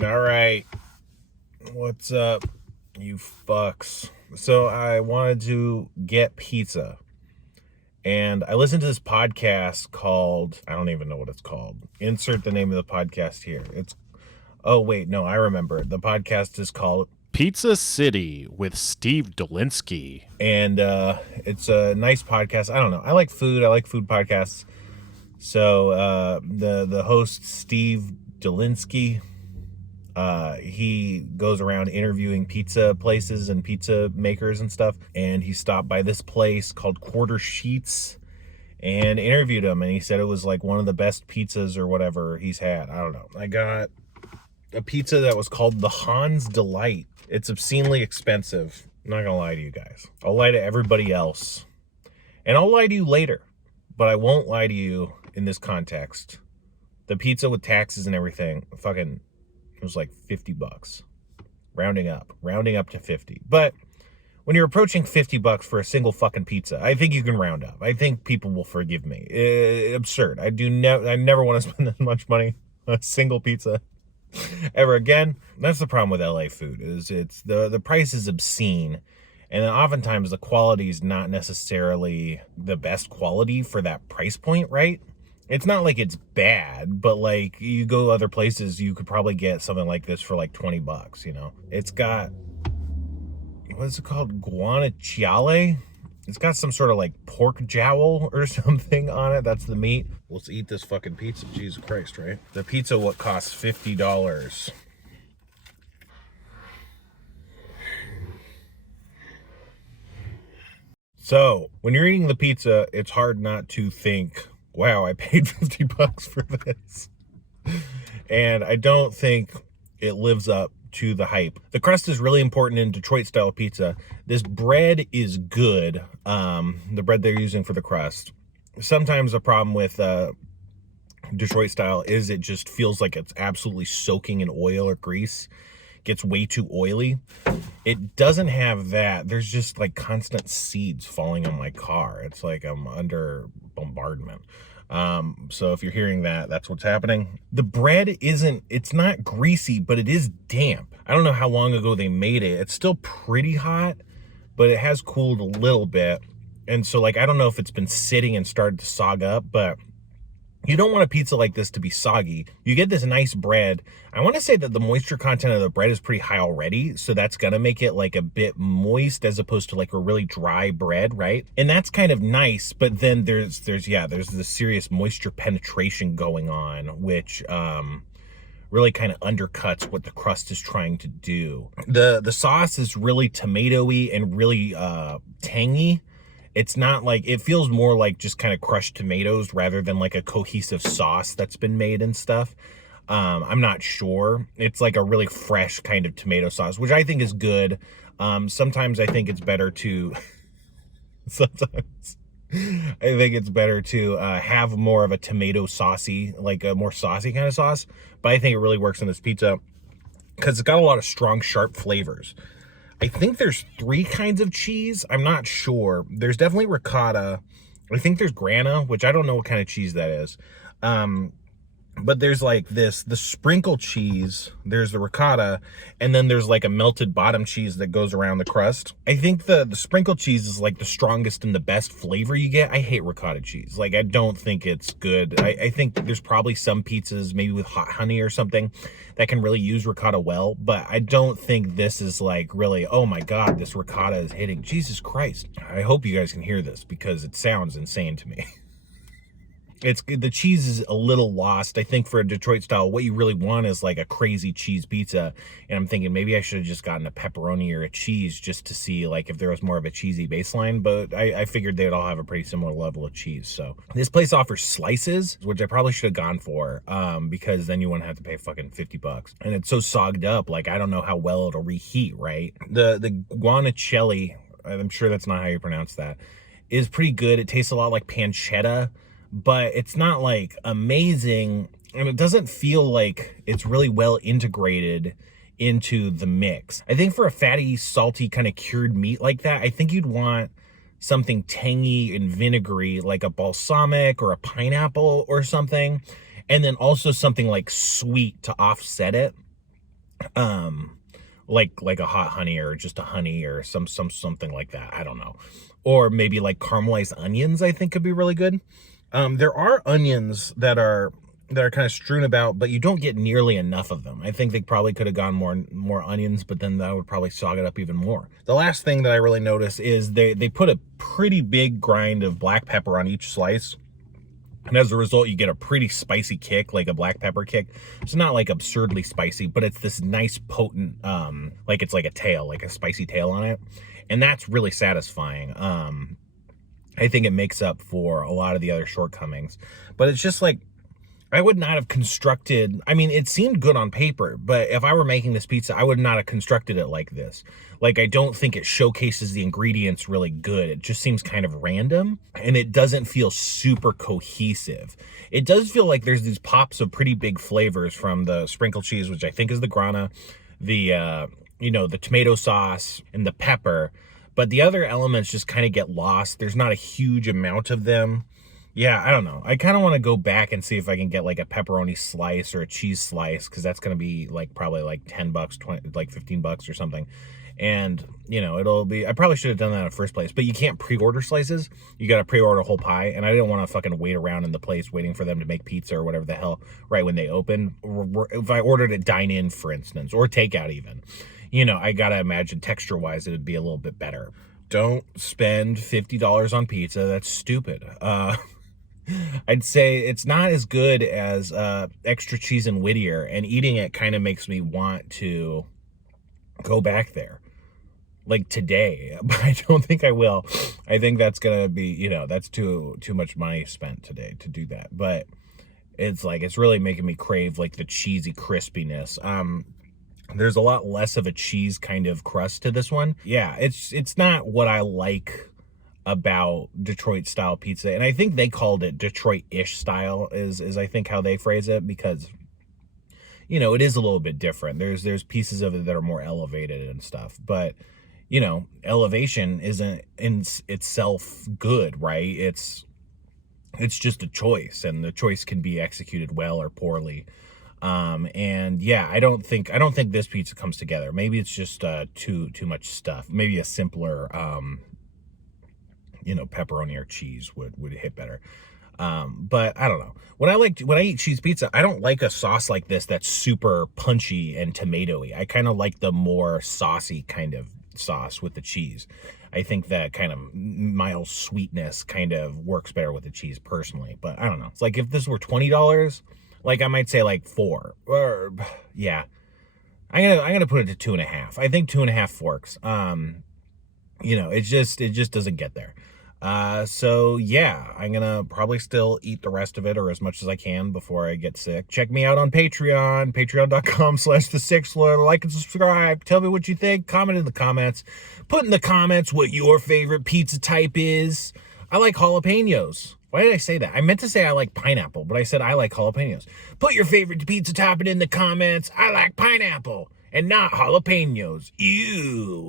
All right. What's up, you fucks? So I wanted to get pizza. And I listened to this podcast called, I don't even know what it's called. Insert the name of the podcast here. Oh, wait, no, I remember. The podcast is called, Pizza City with Steve Dolinsky. and it's a nice podcast. I don't know. I like food. I like food podcasts. So the host, Steve Dolinsky, he goes around interviewing pizza places and pizza makers and stuff. And he stopped by this place called Quarter Sheets and interviewed him. And he said it was like one of the best pizzas or whatever he's had. I don't know. I got a pizza that was called the Hans Delight. It's obscenely expensive. I'm not gonna lie to you guys. I'll lie to everybody else. And I'll lie to you later. But I won't lie to you in this context. The pizza with taxes and everything, fucking, it was like $50. Rounding up to 50. But when you're approaching $50 for a single fucking pizza, I think you can round up. I think people will forgive me. Absurd. I never want to spend that much money on a single pizza ever again. That's the problem with LA food, is it's the price is obscene. And then oftentimes the quality is not necessarily the best quality for that price point, right? It's not like it's bad, but like you go other places, you could probably get something like this for like $20, you know? It's got, what is it called? Guanciale? It's got some sort of like pork jowl or something on it. That's the meat. Let's eat this fucking pizza. Jesus Christ, right? The pizza, what costs $50? So when you're eating the pizza, it's hard not to think, wow, I paid $50 for this. And I don't think it lives up to the hype. The crust is really important in Detroit style pizza. This bread is good. The bread they're using for the crust. Sometimes the problem with Detroit style is it just feels like it's absolutely soaking in oil or grease. Gets way too oily. It doesn't have that. There's just like constant seeds falling on my car. It's like I'm under bombardment. So if you're hearing that, that's what's happening. The bread it's not greasy, but it is damp. I don't know how long ago they made it. It's still pretty hot, but it has cooled a little bit. And so like, I don't know if it's been sitting and started to sog up, but you don't want a pizza like this to be soggy. You get this nice bread. I want to say that the moisture content of the bread is pretty high already, so that's going to make it like a bit moist as opposed to like a really dry bread, right? And that's kind of nice, but then there's this serious moisture penetration going on, which really kind of undercuts what the crust is trying to do. The sauce is really tomatoey and really tangy. It's not like, it feels more like just kind of crushed tomatoes rather than like a cohesive sauce that's been made and stuff. I'm not sure. It's like a really fresh kind of tomato sauce, which I think is good. Sometimes I think it's better to, sometimes I think it's better to have more of a tomato saucy, like a more saucy kind of sauce. But I think it really works on this pizza because it's got a lot of strong, sharp flavors. I think there's 3 kinds of cheese. I'm not sure. There's definitely ricotta. I think there's grana, which I don't know what kind of cheese that is. But there's like the sprinkle cheese, there's the ricotta, and then there's like a melted bottom cheese that goes around the crust. I think the sprinkle cheese is like the strongest and the best flavor you get. I hate ricotta cheese. Like, I don't think it's good. I think there's probably some pizzas, maybe with hot honey or something, that can really use ricotta well, but I don't think this is like really, oh my God, this ricotta is hitting. Jesus Christ. I hope you guys can hear this because it sounds insane to me. The cheese is a little lost. I think for a Detroit style, what you really want is like a crazy cheese pizza. And I'm thinking maybe I should have just gotten a pepperoni or a cheese just to see like if there was more of a cheesy baseline. But I figured they'd all have a pretty similar level of cheese. So this place offers slices, which I probably should have gone for because then you wouldn't have to pay fucking $50. And it's so sogged up, like I don't know how well it'll reheat, right? The guanciale, I'm sure that's not how you pronounce that, is pretty good. It tastes a lot like pancetta, but it's not like amazing, and it doesn't feel like it's really well integrated into the mix. I think for a fatty, salty kind of cured meat like that, I think you'd want something tangy and vinegary, like a balsamic or a pineapple or something, and then also something like sweet to offset it. Like a hot honey or just a honey or something like that. I don't know. Or maybe like caramelized onions, I think could be really good. There are onions that are kind of strewn about, but you don't get nearly enough of them. I think they probably could have gone more onions, but then that would probably sog it up even more. The last thing that I really noticed is they put a pretty big grind of black pepper on each slice. And as a result, you get a pretty spicy kick, like a black pepper kick. It's not like absurdly spicy, but it's this nice potent, like it's like a tail, like a spicy tail on it. And that's really satisfying. I think it makes up for a lot of the other shortcomings. But it's just like, I would not have constructed, I mean, it seemed good on paper, but if I were making this pizza, I would not have constructed it like this. Like, I don't think it showcases the ingredients really good. It just seems kind of random, and it doesn't feel super cohesive. It does feel like there's these pops of pretty big flavors from the sprinkled cheese, which I think is the grana, the tomato sauce, and the pepper, but the other elements just kind of get lost. There's not a huge amount of them. Yeah, I don't know. I kind of want to go back and see if I can get like a pepperoni slice or a cheese slice, because that's going to be like probably like 10 bucks, 20, like 15 bucks or something. And, it'll be, I probably should have done that in the first place, but you can't pre-order slices. You got to pre-order a whole pie. And I didn't want to fucking wait around in the place waiting for them to make pizza or whatever the hell right when they open. If I ordered it dine in, for instance, or takeout even, I got to imagine texture wise, it would be a little bit better. Don't spend $50 on pizza. That's stupid. I'd say it's not as good as extra cheese and Whittier, and eating it kind of makes me want to go back there like today, but I don't think I will. I think that's gonna be, that's too much money spent today to do that. But it's really making me crave like the cheesy crispiness. There's a lot less of a cheese kind of crust to this one. Yeah, it's not what I like about Detroit style pizza, and I think they called it Detroit-ish style is I think how they phrase it, because it is a little bit different. There's pieces of it that are more elevated and stuff, but elevation isn't in itself good, right? It's just a choice, and the choice can be executed well or poorly. And yeah, I don't think this pizza comes together. Maybe it's just too much stuff. Maybe a simpler pepperoni or cheese would hit better. But I don't know. When I eat cheese pizza, I don't like a sauce like this that's super punchy and tomatoey. I kind of like the more saucy kind of sauce with the cheese. I think that kind of mild sweetness kind of works better with the cheese personally. But I don't know. It's like if this were $20, like I might say like 4. Or yeah. I'm gonna put it to 2.5. I think 2.5 forks. It just doesn't get there. So yeah, I'm gonna probably still eat the rest of it, or as much as I can, before I get sick. Check me out on Patreon, patreon.com/thesixthfloor. Like and subscribe. Tell me what you think. Comment in the comments. Put in the comments what your favorite pizza type is. I like jalapenos. Why did I say that? I meant to say I like pineapple, but I said I like jalapenos. Put your favorite pizza topping in the comments. I like pineapple and not jalapenos. Ew.